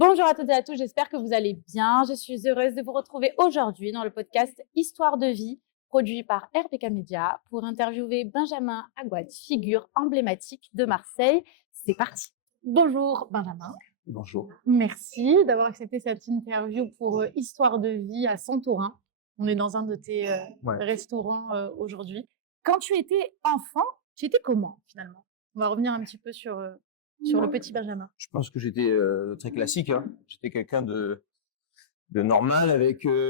Bonjour à toutes et à tous, j'espère que vous allez bien. Je suis heureuse de vous retrouver aujourd'hui dans le podcast Histoire de vie, produit par RPK Media, pour interviewer Benjamin Aguad, figure emblématique de Marseille. C'est parti. Bonjour Benjamin. Bonjour. Merci d'avoir accepté cette interview pour Histoire de vie à Santourin. On est dans un de tes restaurants aujourd'hui. Quand tu étais enfant, tu étais comment finalement? On va revenir un petit peu sur le petit Benjamin. Je pense que j'étais très classique. Hein. J'étais quelqu'un de normal.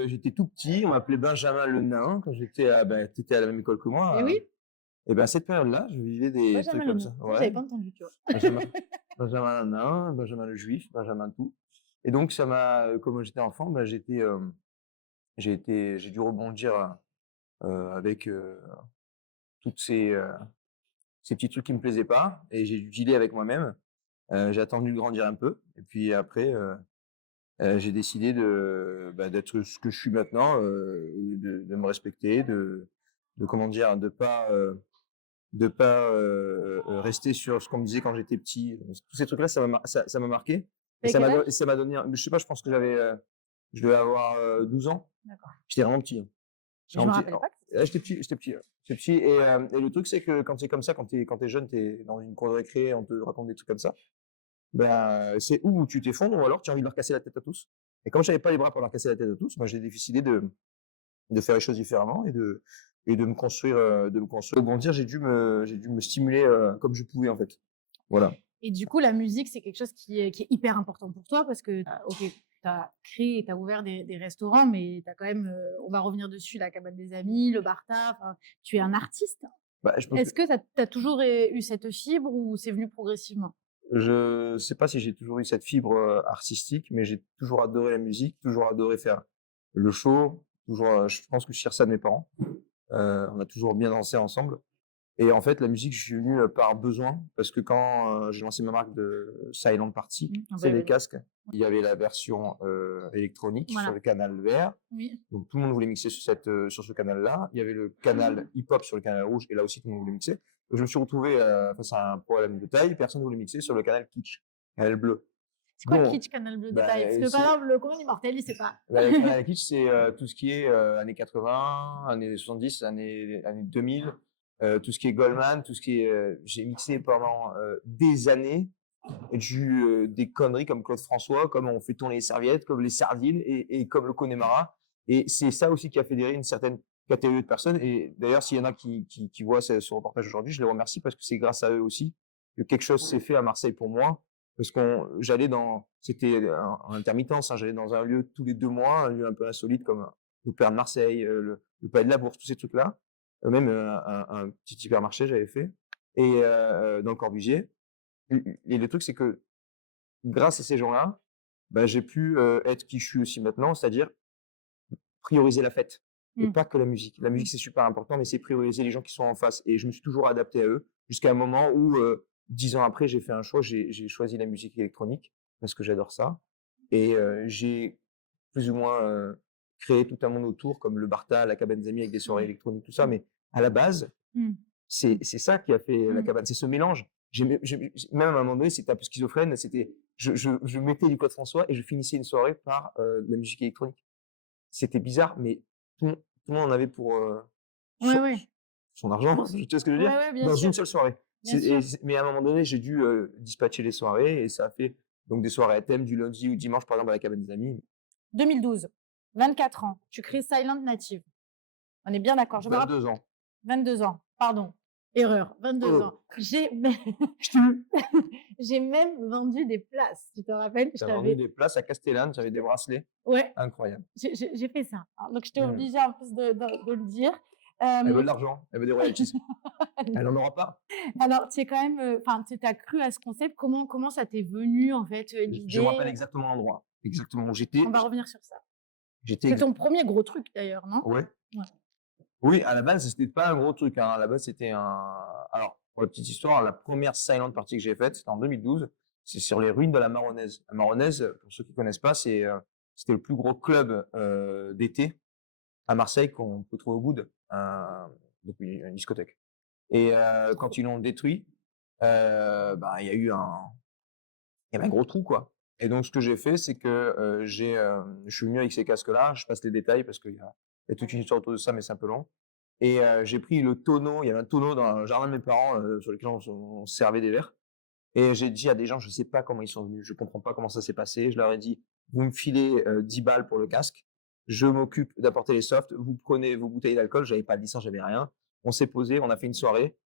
J'étais tout petit. On m'appelait Benjamin le nain quand j'étais t'étais à la même école que moi. Et oui. Et ben à cette période-là, je vivais des Benjamin trucs le comme nain. ça. Ouais. J'avais pas entendu, tu vois. Benjamin le nain, Benjamin le juif, Benjamin tout. Et donc ça m'a, comme j'étais enfant, j'ai dû rebondir avec toutes ces petits trucs qui me plaisaient pas, et j'ai dû dealer avec moi-même. J'ai attendu de grandir un peu, et puis après, j'ai décidé d'être ce que je suis maintenant, de me respecter, de pas rester sur ce qu'on me disait quand j'étais petit. Tous ces trucs-là, ça m'a marqué, et ça m'a donné, je sais pas, je pense que je devais avoir 12 ans. D'accord. J'étais vraiment petit. Hein. Je me rappelle pas. J'étais petit. Et le truc, c'est que quand c'est comme ça, quand t'es jeune, t'es dans une cour de récré, on te raconte des trucs comme ça. C'est où tu t'effondres, ou alors tu as envie de leur casser la tête à tous. Et comme je n'avais pas les bras pour leur casser la tête à tous, j'ai décidé de faire les choses différemment et de me construire, Bon dire, j'ai dû me stimuler comme je pouvais, en fait. Voilà. Et du coup, la musique, c'est quelque chose qui est hyper important pour toi, parce que, ok, tu as créé et tu as ouvert des restaurants, mais tu as quand même, on va revenir dessus, la cabane des amis, le Barta, tu es un artiste. Est-ce que tu as toujours eu cette fibre, ou c'est venu progressivement? Je sais pas si j'ai toujours eu cette fibre artistique, mais j'ai toujours adoré la musique, toujours adoré faire le show, toujours, je pense que je tire ça de mes parents. On a toujours bien dansé ensemble. Et en fait, la musique, je suis venu par besoin, parce que quand j'ai lancé ma marque de Silent Party, c'est les casques, il y avait la version électronique sur le canal vert. Oui. Donc tout le monde voulait mixer sur ce canal-là. Il y avait le canal hip-hop sur le canal rouge, et là aussi tout le monde voulait mixer. Donc, je me suis retrouvé face à un problème de taille. Personne ne voulait mixer sur le canal kitsch, canal bleu. C'est quoi kitsch, canal bleu, détail? Parce que par exemple, le commun immortel, il sait pas. Le canal kitsch, c'est tout ce qui est années 80, années 70, années 2000. Tout ce qui est Goldman, tout ce qui est, j'ai mixé pendant des années, des conneries comme Claude François, comme on fait tourner les serviettes, comme les sardines, et comme le Connemara. Et c'est ça aussi qui a fédéré une certaine catégorie de personnes. Et d'ailleurs, s'il y en a qui voient ce reportage aujourd'hui, je les remercie, parce que c'est grâce à eux aussi que quelque chose s'est fait à Marseille pour moi. Parce c'était en intermittence, hein, j'allais dans un lieu tous les 2 mois, un lieu un peu insolite comme le Père de Marseille, le Palais de la Bourse, tous ces trucs-là. Même un petit hypermarché, j'avais fait, et dans le Corbusier. Et le truc, c'est que grâce à ces gens-là, j'ai pu être qui je suis aussi maintenant, c'est-à-dire prioriser la fête, et pas que la musique. La musique, c'est super important, mais c'est prioriser les gens qui sont en face. Et je me suis toujours adapté à eux, jusqu'à un moment où, 10 ans après, j'ai fait un choix, j'ai choisi la musique électronique, parce que j'adore ça. Et j'ai plus ou moins créé tout un monde autour, comme le Barta, la cabane des amis, avec des soirées électroniques, tout ça. Mais à la base, c'est ça qui a fait la cabane, c'est ce mélange. Même à un moment donné, c'était un peu schizophrène. Je mettais du Claude François et je finissais une soirée par de la musique électronique. C'était bizarre, mais tout le monde en avait pour son argent, tu vois ce que je veux dire, dans une seule soirée. Mais à un moment donné, j'ai dû dispatcher les soirées, et ça a fait donc des soirées à thème du lundi ou dimanche, par exemple, à la cabane des amis. 2012, 24 ans, tu crées Silent Native. On est bien d'accord. 22 ans. 22 ans, pardon. Erreur, 22 ans. J'ai même vendu des places, tu te rappelles? J'ai vendu des places à Castellane, j'avais des bracelets. Ouais. Incroyable. J'ai fait ça. Donc, j'étais obligée en plus de le dire. Elle veut de l'argent, elle veut des royalties. Elle n'en aura pas. Alors, tu es quand même, tu as cru à ce concept. Comment ça t'est venu, en fait, l'idée? Je me rappelle exactement l'endroit, exactement où j'étais. On va revenir sur ça. C'est ton premier gros truc, d'ailleurs, non? Ouais. Oui, à la base, c'était pas un gros truc. Hein. À la base, c'était alors, pour la petite histoire, la première silent party que j'ai faite, c'était en 2012. C'est sur les ruines de la Maronnaise. La Maronnaise, pour ceux qui connaissent pas, c'était le plus gros club d'été à Marseille qu'on peut trouver au Goud. Donc, une discothèque. Et quand ils l'ont détruit, il y avait un gros trou, quoi. Et donc, ce que j'ai fait, c'est que je suis venu avec ces casques-là. Je passe les détails parce qu'il y a toute une histoire autour de ça, mais c'est un peu long. Et j'ai pris le tonneau. Il y avait un tonneau dans le jardin de mes parents sur lequel on servait des verres. Et j'ai dit à des gens, je ne sais pas comment ils sont venus, je ne comprends pas comment ça s'est passé. Je leur ai dit, vous me filez 10 balles pour le casque, je m'occupe d'apporter les softs, vous prenez vos bouteilles d'alcool, j'avais pas de licence, j'avais rien. On s'est posé, on a fait une soirée.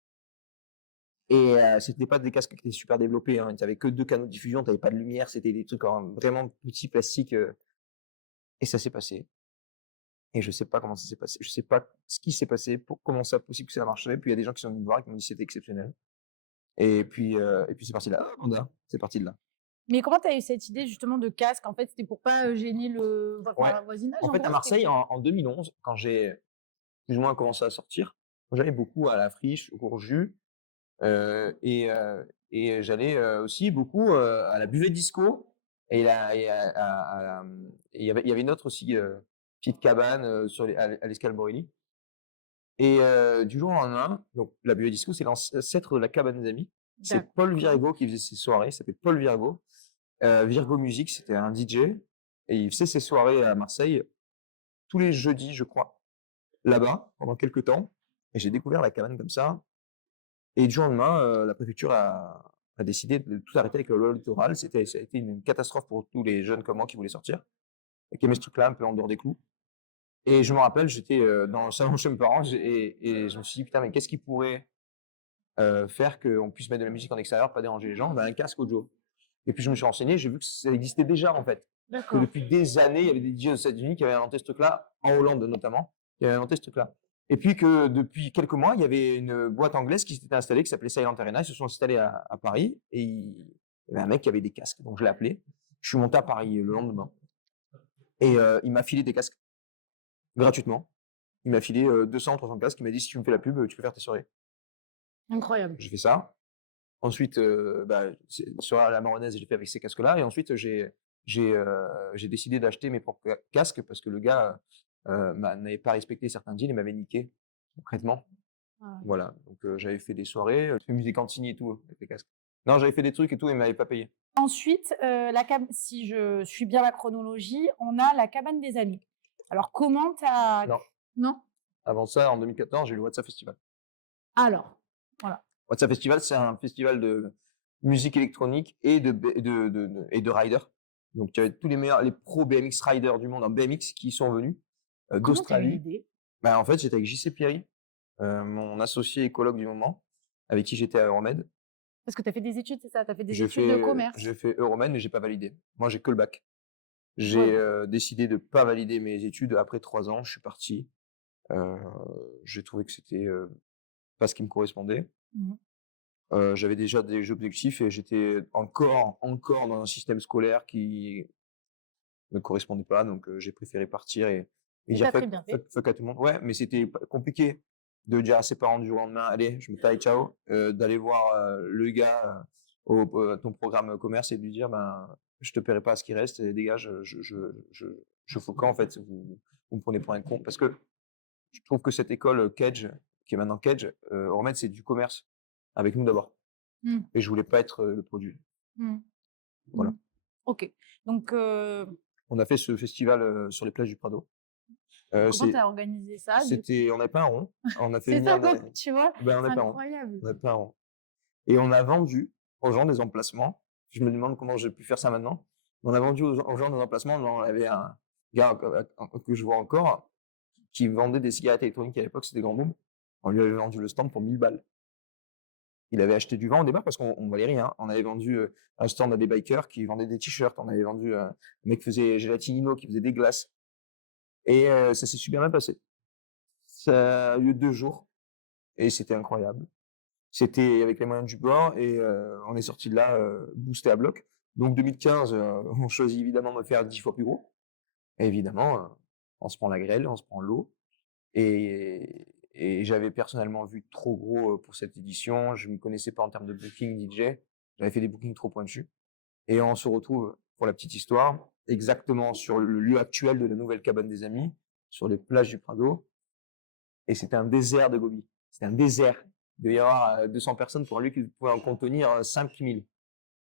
Et c'était pas des casques qui étaient super développés, hein. Tu avais que 2 canaux de diffusion, tu avais pas de lumière, c'était des trucs vraiment petits plastiques. Et ça s'est passé. Et je sais pas comment ça s'est passé. Je sais pas ce qui s'est passé, comment c'est possible que ça a marché. Puis il y a des gens qui sont venus me voir et qui m'ont dit que c'était exceptionnel. Et puis c'est parti de là. Ah, Wanda, c'est parti de là. Mais comment tu as eu cette idée justement de casque? En fait, c'était pour pas, gêner Ouais. le voisinage, En en fait, à gros? C'était Marseille, quoi? en 2011, quand j'ai plus ou moins commencé à sortir, moi, j'allais beaucoup à la Friche, au Courjus, et j'allais aussi beaucoup à la Buvette Disco. Et il y avait une autre aussi petite cabane à l'Escale Borelli. Et du jour au lendemain, donc la Buvette Disco, c'est l'ancêtre de la cabane des amis. C'est Paul D'accord. Virgo qui faisait ses soirées. Il s'appelait Paul Virgo. Virgo Music, c'était un DJ. Et il faisait ses soirées à Marseille tous les jeudis, je crois, là-bas, pendant quelques temps. Et j'ai découvert la cabane comme ça. Et du jour au lendemain, la préfecture a décidé de tout arrêter avec le loi littoral. Ça a été une catastrophe pour tous les jeunes comme moi qui voulaient sortir et qui aimaient ce truc-là un peu en dehors des clous. Et je me rappelle, j'étais dans le salon chez mes parents et je me suis dit, putain, mais qu'est-ce qui pourrait faire qu'on puisse mettre de la musique en extérieur, pas déranger les gens? Ben, un casque audio. Et puis je me suis renseigné, j'ai vu que ça existait déjà en fait. Que D'accord. depuis des années, il y avait des DJ aux États-Unis qui avaient inventé ce truc-là, en Hollande notamment, qui avaient inventé ce truc-là. Et puis que depuis quelques mois, il y avait une boîte anglaise qui s'était installée, qui s'appelait Silent Arena. Ils se sont installés à Paris et il y avait un mec qui avait des casques. Donc je l'ai appelé. Je suis monté à Paris le lendemain et il m'a filé des casques gratuitement. Il m'a filé 200, 300 casques. Il m'a dit, si tu me fais la pub, tu peux faire tes soirées. Incroyable. J'ai fait ça. Ensuite, sur la Maronnaise, j'ai fait avec ces casques-là. Et ensuite, j'ai décidé d'acheter mes propres casques parce que le gars n'avait pas respecté certains deals et m'avait niqué concrètement. Ah ouais. Voilà. Donc, j'avais fait des soirées, j'ai fait musique cantine et tout avec les casques. Non, j'avais fait des trucs et tout et il m'avait pas payé. Ensuite, si je suis bien la chronologie, on a la cabane des amis. Alors comment tu as Non. non? Avant ça, en 2014, j'ai eu le WhatsApp Festival. Alors, voilà. WhatsApp Festival, c'est un festival de musique électronique et de riders. Donc, tu avais tous les meilleurs, les pros BMX riders du monde en BMX qui sont venus Comment tu as eu d'Australie. l'idée? Bah, en fait, j'étais avec JC Pierry, mon associé écologue du moment, avec qui j'étais à Euromed. Parce que tu as fait des études, c'est ça? Tu as fait des J'ai études de fait, commerce? j'ai fait Euromed, mais j'ai pas validé. Moi, j'ai que le bac. J'ai Ouais. décidé de pas valider mes études. Après 3 ans, je suis parti. J'ai trouvé que c'était pas ce qui me correspondait. Mmh. J'avais déjà des objectifs et j'étais encore dans un système scolaire qui me correspondait pas. Donc, j'ai préféré partir et Et tu dire as très bien fait. fuck à tout le monde. Ouais, mais c'était compliqué de dire à ses parents du jour au lendemain, allez, je me taille, ciao, d'aller voir le gars ton programme commerce et de lui dire, ben, je te paierai pas à ce qui reste et dégage, je fous quand en fait, vous me prenez pour un con. Parce que je trouve que cette école Kedge, qui est maintenant Kedge, Ormed, c'est du commerce avec nous d'abord. Mmh. Et je voulais pas être le produit. Mmh. Voilà. Mmh. OK. Donc, On a fait ce festival sur les plages du Prado. comment tu as organisé ça du coup? On n'avait pas un rond. On a fait C'est venir ça, donc, tu vois? ben, on C'est n'avait pas un rond. incroyable. On n'avait pas un rond. Et on a vendu aux gens des emplacements. Je me demande comment j'ai pu faire ça maintenant. On a vendu aux gens des emplacements. On avait un gars que je vois encore qui vendait des cigarettes électroniques à l'époque, c'était Grand Boom. On lui avait vendu le stand pour 1000 balles. Il avait acheté du vent au départ parce qu'on valait rien. On avait vendu un stand à des bikers qui vendaient des t-shirts. On avait vendu un mec qui faisait Gelatinino, qui faisait des glaces. Et ça s'est super bien passé. Ça a eu 2 jours et c'était incroyable. C'était avec les moyens du bord et on est sorti de là boosté à bloc. Donc 2015, on choisit évidemment de faire 10 fois plus gros. Et évidemment, on se prend la grêle, on se prend l'eau. Et j'avais personnellement vu trop gros pour cette édition. Je ne m'y connaissais pas en termes de booking DJ. J'avais fait des bookings trop pointus. Et on se retrouve, pour la petite histoire, exactement sur le lieu actuel de la nouvelle cabane des amis, sur les plages du Prado. Et c'était un désert de Gobi. C'était un désert. Il devait y avoir 200 personnes pour un lieu qui pouvait en contenir 5000.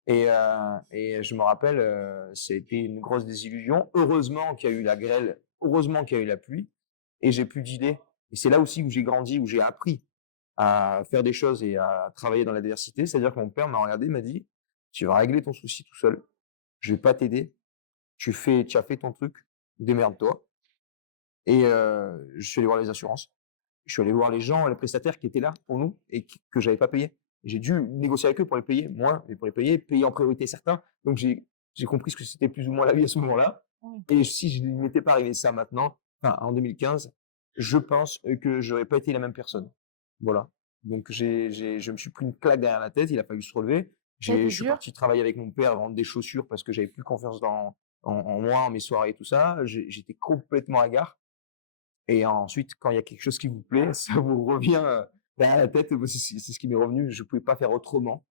Et je me rappelle, c'était une grosse désillusion. Heureusement qu'il y a eu la grêle, heureusement qu'il y a eu la pluie et j'ai pu dealer. Et c'est là aussi où j'ai grandi, où j'ai appris à faire des choses et à travailler dans l'adversité. C'est-à-dire que mon père m'a regardé, m'a dit: «Tu vas régler ton souci tout seul. Je vais pas t'aider. Tu as fait ton truc, démerde-toi». Et je suis allé voir les assurances. Je suis allé voir les gens, les prestataires qui étaient là pour nous et que j'avais pas payé. J'ai dû négocier avec eux pour les payer, moins, mais pour les payer en priorité certains. Donc j'ai compris ce que c'était plus ou moins la vie à ce moment-là. Oui. Et si je ne m'étais pas arrivé ça maintenant, enfin en 2015, je pense que j'aurais pas été la même personne. Voilà. Donc je me suis pris une claque derrière la tête, il a fallu se relever. Ça a été Je suis dur. parti travailler avec mon père, vendre des chaussures parce que j'avais plus confiance en moi, en mes soirées et tout ça. J'étais complètement hagard. Et ensuite, quand il y a quelque chose qui vous plaît, ça vous revient derrière la tête. Moi, c'est ce qui m'est revenu. Je ne pouvais pas faire autrement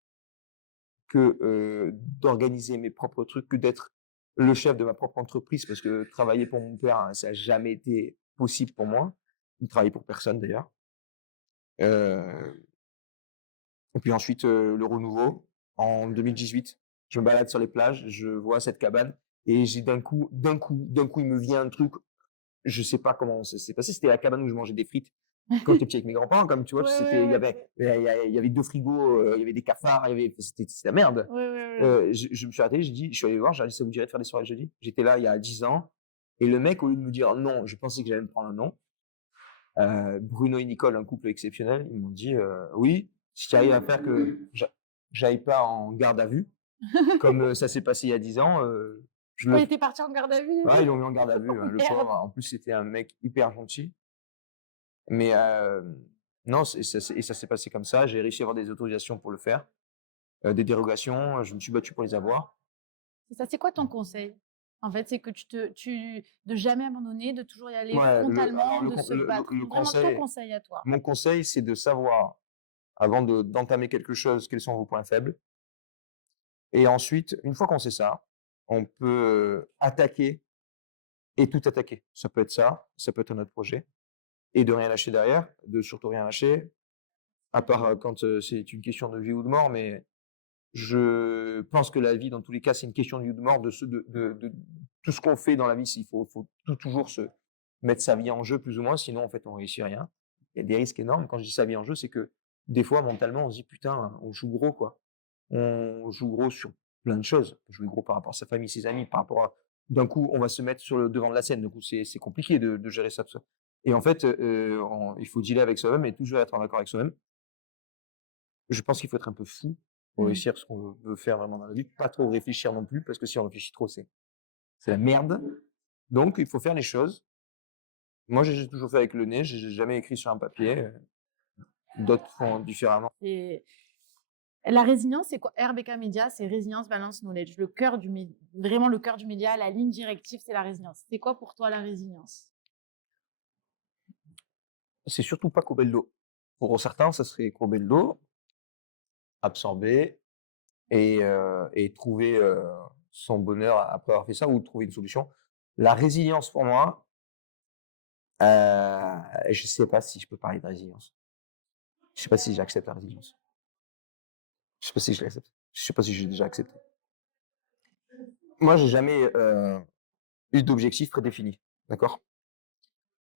que d'organiser mes propres trucs, que d'être le chef de ma propre entreprise, parce que travailler pour mon père, hein, ça n'a jamais été possible pour moi. Il travaillait pour personne d'ailleurs. Euh, et puis ensuite, le renouveau. En 2018, je me balade sur les plages, je vois cette cabane et j'ai d'un coup, il me vient un truc. Je sais pas comment ça s'est passé. C'était la cabane où je mangeais des frites quand j'étais petit avec mes grands-parents. Comme tu vois, Ouais, c'était, ouais, il y avait 2 frigos, il y avait des cafards, c'était la merde. ouais, ouais, ouais. Je me suis arrêté, je suis allé voir, j'ai dit, ça vous dirait de faire des soirées jeudi? J'étais là il y a 10 ans. Et le mec, au lieu de me dire non, je pensais que j'allais me prendre un non. Bruno et Nicole, un couple exceptionnel, ils m'ont dit, oui, si tu arrives à faire que j'aille pas en garde à vue, comme ça s'est passé il y a 10 ans, je Quand le il était parti en garde à vue, Ouais, ils l'ont mis en garde à vue, oh, le merde. pauvre. En plus, c'était un mec hyper gentil. Mais non, ça s'est passé comme ça. J'ai réussi à avoir des autorisations pour le faire, des dérogations. Je me suis battu pour les avoir. C'est ça, c'est quoi ton conseil? En fait, c'est que de jamais abandonner, de toujours y aller Ouais, frontalement, de se battre. le Vraiment ton conseil, conseil à toi. mon conseil, c'est de savoir, avant d'entamer quelque chose, quels sont vos points faibles. Et ensuite, une fois qu'on sait ça, on peut attaquer et tout attaquer. Ça peut être ça peut être un autre projet. Et de rien lâcher derrière, de surtout rien lâcher. À part quand c'est une question de vie ou de mort, mais je pense que la vie, dans tous les cas, c'est une question de vie ou de mort. De tout ce qu'on fait dans la vie, faut toujours se mettre sa vie en jeu, plus ou moins, sinon, en fait, on réussit rien. Il y a des risques énormes. Quand je dis sa vie en jeu, c'est que des fois, mentalement, on se dit, putain, on joue gros, quoi. On joue gros sur plein de choses. On joue gros par rapport à sa famille, ses amis, par rapport à. D'un coup, on va se mettre sur le devant de la scène. Du coup, c'est compliqué de gérer ça, tout ça. Et en fait, il faut dealer avec soi-même et toujours être en accord avec soi-même. Je pense qu'il faut être un peu fou pour réussir ce qu'on veut faire vraiment dans la vie. Pas trop réfléchir non plus, parce que si on réfléchit trop, c'est la merde. Donc, il faut faire les choses. Moi, j'ai toujours fait avec le nez. J'ai jamais écrit sur un papier. D'autres font différemment. Et la résilience, c'est quoi? RBK Media, c'est résilience, balance, knowledge. Vraiment le cœur du média, la ligne directive, c'est la résilience. C'est quoi pour toi la résilience? C'est surtout pas courber le dos. Pour certains, ça serait courber le dos, absorber et trouver son bonheur après avoir fait ça ou trouver une solution. La résilience pour moi, je sais pas si je peux parler de résilience. Je sais pas si j'accepte la résilience. Je sais pas si je l'accepte. Je sais pas si j'ai déjà accepté. Moi, j'ai jamais eu d'objectif prédéfini, d'accord?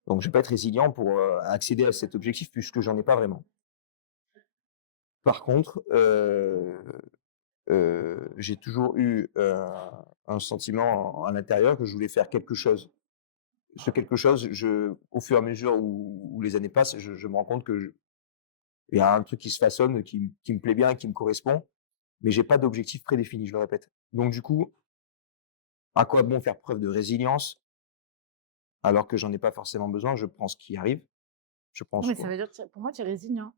Donc, je vais pas être résilient pour accéder à cet objectif puisque j'en ai pas vraiment. Par contre, j'ai toujours eu un sentiment à l'intérieur que je voulais faire quelque chose. Ce quelque chose, au fur et à mesure où les années passent, je me rends compte que il y a un truc qui se façonne, qui me plaît bien, qui me correspond, mais j'ai pas d'objectif prédéfini, je le répète. Donc du coup, à quoi bon faire preuve de résilience alors que j'en ai pas forcément besoin? Je prends ce qui arrive. Je prends Non, mais quoi. ça veut dire, pour moi, tu es résilient.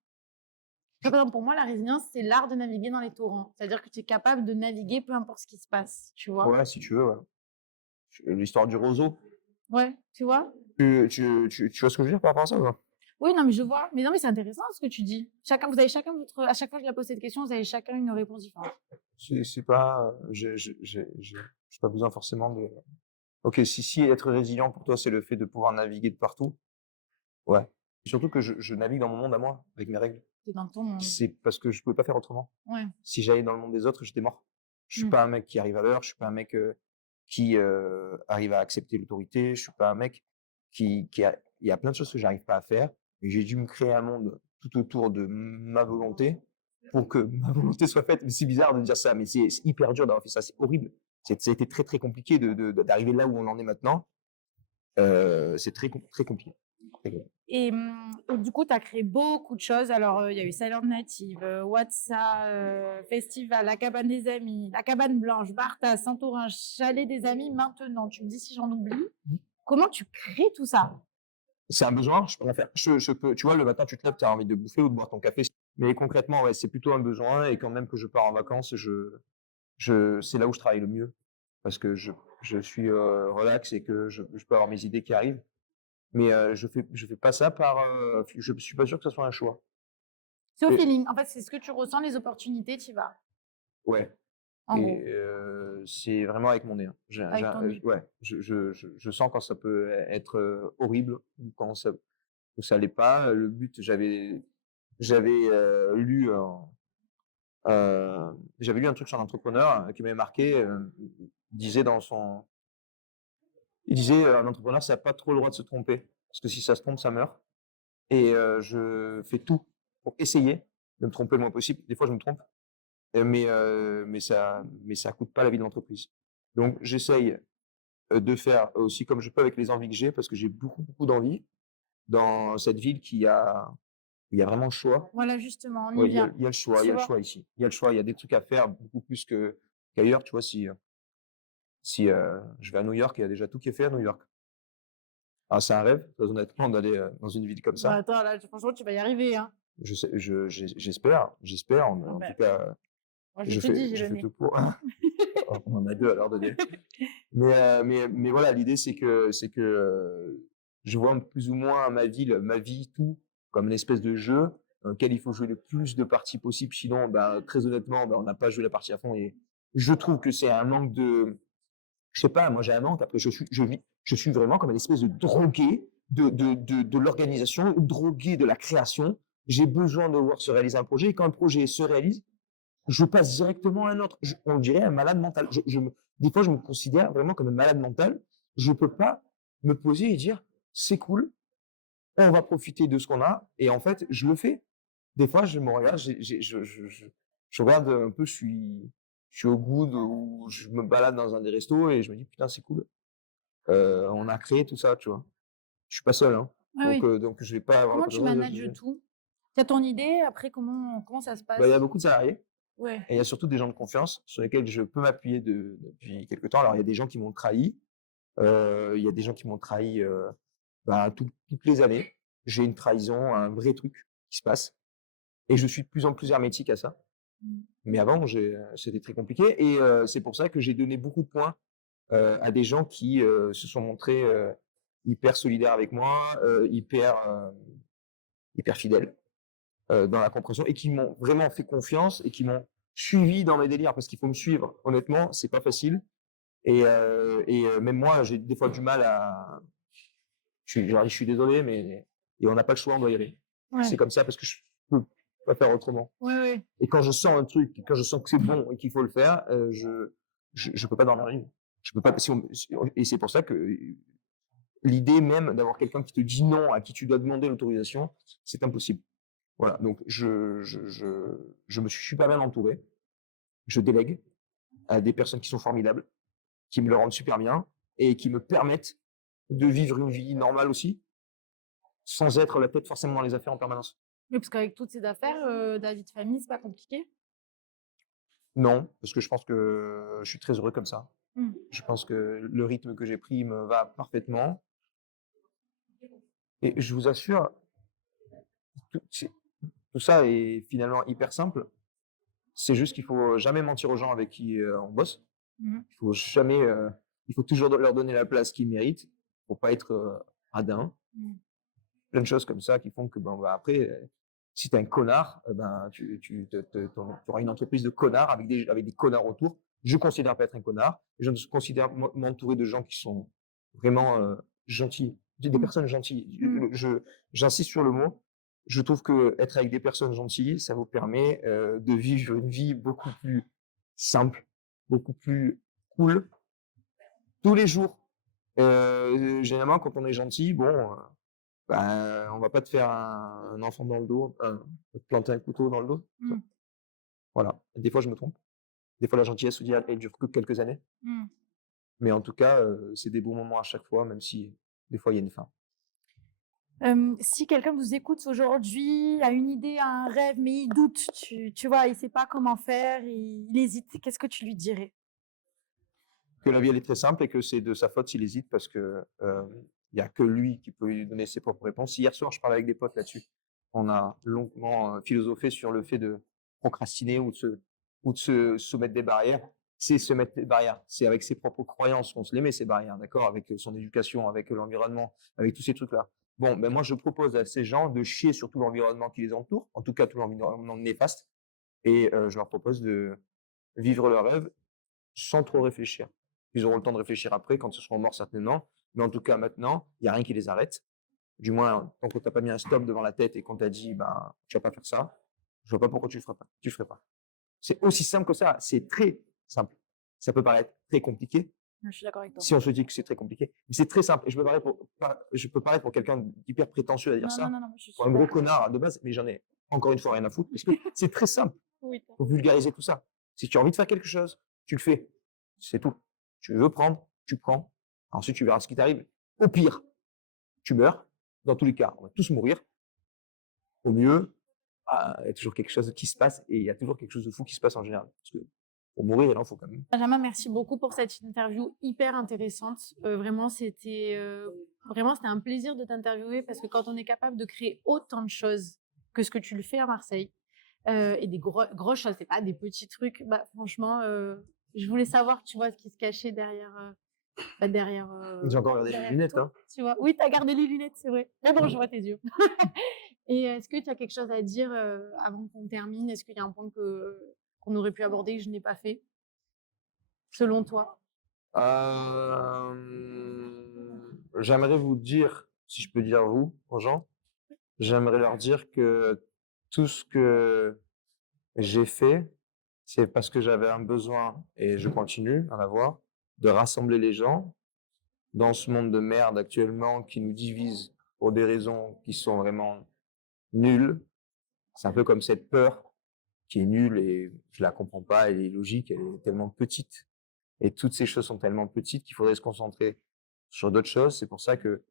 Par exemple, pour moi, la résilience, c'est l'art de naviguer dans les torrents. C'est-à-dire que tu es capable de naviguer peu importe ce qui se passe, tu vois? Ouais, si tu veux, ouais. L'histoire du roseau. Ouais, tu vois? Tu vois ce que je veux dire par rapport à ça ou pas? Oui, non, mais je vois. Mais non, mais c'est intéressant ce que tu dis. Vous avez chacun à chaque fois que je la pose cette question, vous avez chacun une réponse différente. C'est pas, j'ai pas besoin forcément de. Ok, si être résilient pour toi, c'est le fait de pouvoir naviguer de partout. Ouais. Surtout que je navigue dans mon monde à moi, avec mes règles. T'es dans ton monde. C'est parce que je pouvais pas faire autrement. Ouais. Si j'allais dans le monde des autres, j'étais mort. Je suis pas un mec qui arrive à l'heure, je suis pas un mec qui arrive à accepter l'autorité, je suis pas un mec il y a plein de choses que j'arrive pas à faire et j'ai dû me créer un monde tout autour de ma volonté pour que ma volonté soit faite. Mais c'est bizarre de dire ça, mais c'est hyper dur d'avoir fait ça, c'est horrible. Ça a été très très compliqué d'arriver là où on en est maintenant. C'est très compliqué. Très compliqué. Et du coup, tu as créé beaucoup de choses. Alors, il y a eu Silent Native, WhatsApp, Festival, La Cabane des Amis, La Cabane Blanche, Bartha, Santorin, Chalet des Amis. Maintenant, tu me dis si j'en oublie. Comment tu crées tout ça? C'est un besoin, je peux en faire. Je peux, tu vois, le matin, tu te lèves, tu as envie de bouffer ou de boire ton café. Mais concrètement, ouais, c'est plutôt un besoin. Et quand même que je pars en vacances, c'est là où je travaille le mieux. Parce que je suis relax et que je peux avoir mes idées qui arrivent. Mais je fais pas ça je suis pas sûr que ce soit un choix. C'est au Et- feeling. En fait, c'est ce que tu ressens, les opportunités, tu y vas. Ouais. En gros. Et c'est vraiment avec mon nez. Hein. Avec ton nez. Ouais, je sens quand ça peut être horrible ou quand ça l'est pas. Le but, j'avais lu j'avais lu un truc sur l'entrepreneur qui m'avait marqué. Il disait un entrepreneur, ça n'a pas trop le droit de se tromper parce que si ça se trompe, ça meurt. Et je fais tout pour essayer de me tromper le moins possible. Des fois, je me trompe. Mais ça coûte pas la vie de l'entreprise. Donc, j'essaye de faire aussi comme je peux avec les envies que j'ai, parce que j'ai beaucoup, beaucoup d'envies dans cette ville où il y a vraiment le choix. Voilà, justement, on y Ouais, vient. il y a le choix, Tu il y a le vois. choix ici. Il y a le choix, il y a des trucs à faire beaucoup plus qu'ailleurs. Tu vois, si je vais à New York, il y a déjà tout qui est fait à New York. Alors, c'est un rêve, très honnêtement, d'aller dans une ville comme Bah, ça. attends, là, franchement, tu vas y arriver. Hein. J'espère. En Bah, tout cas, moi, je te dis, j'ai je le fais nez. tout pour. On en a deux à l'heure donner. Mais voilà, l'idée c'est que je vois plus ou moins ma vie, tout comme une espèce de jeu dans lequel il faut jouer le plus de parties possible. Sinon, bah, très honnêtement, bah, on n'a pas joué la partie à fond. Et je trouve que c'est un manque je sais pas, moi j'ai un manque. Après, je suis vraiment comme une espèce de drogué de l'organisation, drogué de la création. J'ai besoin de voir se réaliser un projet. Et quand un projet se réalise, je passe directement à un autre. On dirait un malade mental. Des fois, je me considère vraiment comme un malade mental. Je peux pas me poser et dire, c'est cool, on va profiter de ce qu'on a. Et en fait, je le fais. Des fois, je me regarde, je regarde un peu, je suis au Good ou je me balade dans un des restos et je me dis, putain, c'est cool. On a créé tout ça, tu vois. Je suis pas seul, hein. Ah oui. Donc, je vais pas avoir Comment tu manages tout? Tu as ton idée, après, comment ça se passe? Bah, il y a beaucoup de salariés. Ouais. Et il y a surtout des gens de confiance sur lesquels je peux m'appuyer depuis quelque temps. Alors, il y a des gens qui m'ont trahi. Il y a des gens qui m'ont trahi toutes les années. J'ai une trahison, un vrai truc qui se passe. Et je suis de plus en plus hermétique à ça. Mais avant, c'était très compliqué. Et c'est pour ça que j'ai donné beaucoup de points à des gens qui se sont montrés hyper solidaires avec moi, hyper fidèles dans la compréhension et qui m'ont vraiment fait confiance et qui m'ont suivi dans mes délires parce qu'il faut me suivre. Honnêtement, c'est pas facile. Et même moi, j'ai des fois du mal à. Je suis désolé, mais et on n'a pas le choix, on doit y aller. Ouais. C'est comme ça parce que je peux pas faire autrement. Ouais. Et quand je sens un truc, quand je sens que c'est bon et qu'il faut le faire, je peux pas dormir la nuit. Je peux pas. Et c'est pour ça que l'idée même d'avoir quelqu'un qui te dit non, à qui tu dois demander l'autorisation, c'est impossible. Voilà. Donc je me suis super bien entouré. Je délègue à des personnes qui sont formidables, qui me le rendent super bien et qui me permettent de vivre une vie normale aussi, sans être la tête forcément dans les affaires en permanence. Oui, parce qu'avec toutes ces affaires, la vie de famille, c'est pas compliqué? Non, parce que je pense que je suis très heureux comme ça. Je pense que le rythme que j'ai pris me va parfaitement. Et je vous assure, tout ça est finalement hyper simple. C'est juste qu'il faut jamais mentir aux gens avec qui on bosse. Il faut toujours leur donner la place qu'ils méritent pour pas être radin. Plein de choses comme ça qui font que après, si t'es un connard, tu auras une entreprise de connards avec des connards autour. Je considère pas être un connard. Je considère m'entourer de gens qui sont vraiment gentils, des personnes gentilles. J'insiste sur le mot. Je trouve que être avec des personnes gentilles, ça vous permet de vivre une vie beaucoup plus simple, beaucoup plus cool tous les jours. Généralement, quand on est gentil, bon, on va pas te faire un enfant dans le dos, te planter un couteau dans le dos. Mmh. Voilà. Des fois, je me trompe. Des fois, la gentillesse, se dit, elle dure que quelques années. Mmh. Mais en tout cas, c'est des beaux moments à chaque fois, même si des fois, il y a une fin. Si quelqu'un nous écoute aujourd'hui, a une idée, a un rêve, mais il doute, tu vois, il sait pas comment faire, il hésite, qu'est-ce que tu lui dirais? Que la vie, elle est très simple et que c'est de sa faute s'il hésite parce que, il y a que lui qui peut lui donner ses propres réponses. Hier soir, je parlais avec des potes là-dessus. On a longuement, philosophé sur le fait de procrastiner ou de se mettre des barrières. C'est se mettre des barrières. C'est avec ses propres croyances qu'on se les met ces barrières, d'accord? Avec, son éducation, avec, l'environnement, avec tous ces trucs-là. Bon, ben, moi, je propose à ces gens de chier sur tout l'environnement qui les entoure, en tout cas tout l'environnement néfaste et je leur propose de vivre leur rêve sans trop réfléchir. Ils auront le temps de réfléchir après, quand ils seront morts certainement. Mais en tout cas, maintenant, il n'y a rien qui les arrête. Du moins, tant qu'on t'a pas mis un stop devant la tête et qu'on t'a dit, ben, tu vas pas faire ça, je vois pas pourquoi tu le feras pas. Tu le ferais pas. C'est aussi simple que ça. C'est très simple. Ça peut paraître très compliqué Je suis d'accord avec toi. si on se dit que c'est très compliqué. Mais c'est très simple. Et je peux paraître pour quelqu'un d'hyper prétentieux à dire ça, Non, je suis pour un gros connard de base, mais j'en ai encore une fois rien à foutre parce que c'est très simple. Oui, Faut vulgariser tout ça. Si tu as envie de faire quelque chose, tu le fais. C'est tout. Tu veux prendre, tu prends. Ensuite, tu verras ce qui t'arrive. Au pire, tu meurs. Dans tous les cas, on va tous mourir. Au mieux, il y a toujours quelque chose qui se passe et il y a toujours quelque chose de fou qui se passe en général. Parce que pour mourir, il en faut quand même. Benjamin, merci beaucoup pour cette interview hyper intéressante. Vraiment, c'était un plaisir de t'interviewer parce que quand on est capable de créer autant de choses que ce que tu le fais à Marseille, et des grosses choses, c'est pas des petits trucs, bah, franchement, je voulais savoir, tu vois, ce qui se cachait derrière, J'ai encore regardé les derrière lunettes. toi, Hein. tu vois. Oui, tu as gardé les lunettes, c'est vrai. Mais bon, je vois tes yeux. Et est-ce que tu as quelque chose à dire avant qu'on termine? Est-ce qu'il y a un point qu'on aurait pu aborder que je n'ai pas fait, selon toi? J'aimerais vous dire, si je peux dire vous, aux gens, j'aimerais leur dire que tout ce que j'ai fait, c'est parce que j'avais un besoin, et je continue à l'avoir, de rassembler les gens dans ce monde de merde actuellement qui nous divise pour des raisons qui sont vraiment nulles. C'est un peu comme cette peur qui est nulle et je la comprends pas, elle est illogique, elle est tellement petite. Et toutes ces choses sont tellement petites qu'il faudrait se concentrer sur d'autres choses. C'est pour ça que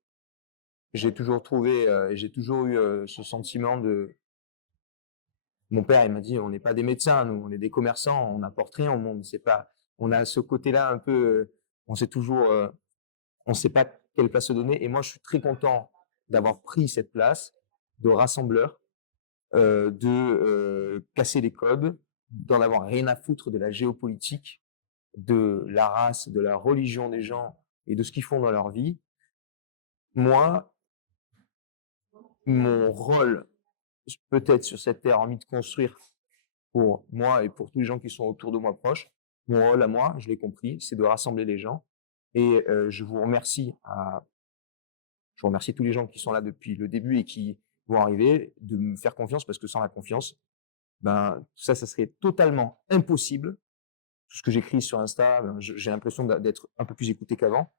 j'ai toujours trouvé et j'ai toujours eu ce sentiment de... Mon père, il m'a dit, on n'est pas des médecins, nous, on est des commerçants, on n'apporte rien au monde. C'est pas, on a ce côté-là un peu, on sait toujours, on sait pas quelle place se donner. Et moi, je suis très content d'avoir pris cette place de rassembleur, de casser les codes, d'en avoir rien à foutre de la géopolitique, de la race, de la religion des gens et de ce qu'ils font dans leur vie. Moi, mon rôle, peut-être sur cette terre, envie de construire pour moi et pour tous les gens qui sont autour de moi proches, mon rôle à moi, je l'ai compris, c'est de rassembler les gens. Et je vous remercie tous les gens qui sont là depuis le début et qui vont arriver, de me faire confiance parce que sans la confiance, ben, ça serait totalement impossible. Tout ce que j'écris sur Insta, j'ai l'impression d'être un peu plus écouté qu'avant.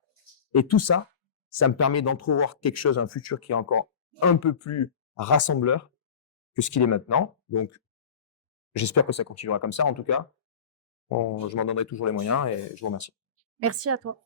Et tout ça, ça me permet d'entrevoir quelque chose, un futur qui est encore un peu plus rassembleur que ce qu'il est maintenant. Donc, j'espère que ça continuera comme ça. En tout cas, je m'en donnerai toujours les moyens et je vous remercie. Merci à toi.